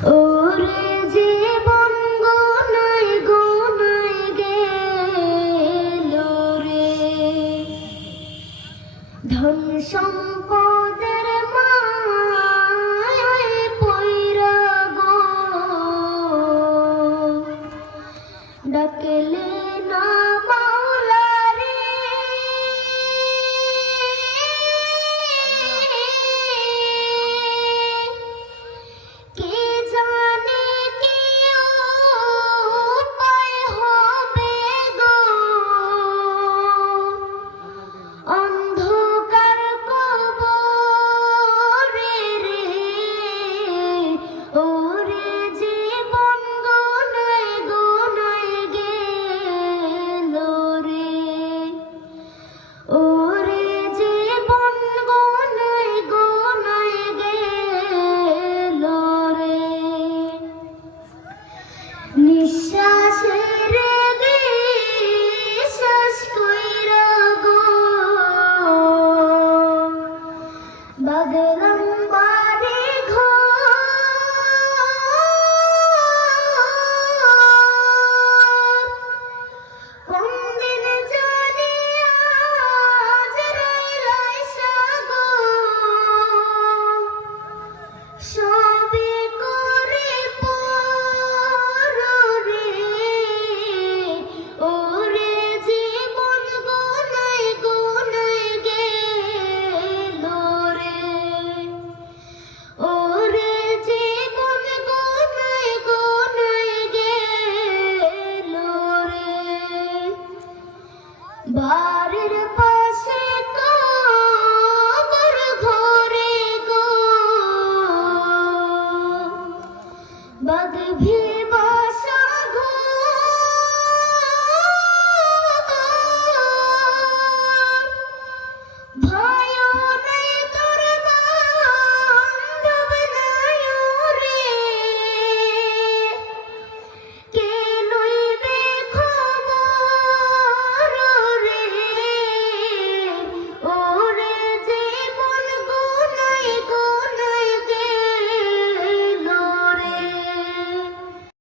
ওরে জীবন গোনায় গোনায় গেল রে, ধন সম্পদের মায়ায় পইরা গো, ডাকলে না মাওলা রে, কে জানে কি উপায় হবে গো, অন্ধকার কবরে রে, ওরে জীবন গোনায় গোনায় গেল রে, ওরে জীবন গোনায় গোনায় গেল রে, নিঃশ্বাসের বিশ্বাস কইরা গো, বাদলাম বাড়ি ঘর, কোন দিন জানি আজরাইল আইসা গো, সবে করে পর রে, ওরে জীবন গোনায় গোনায় গেল রে, ওরে জীবন গোনায় গোনায় গেল রে, বাড়ির পাশে কবর ঘরে গো, বাঘ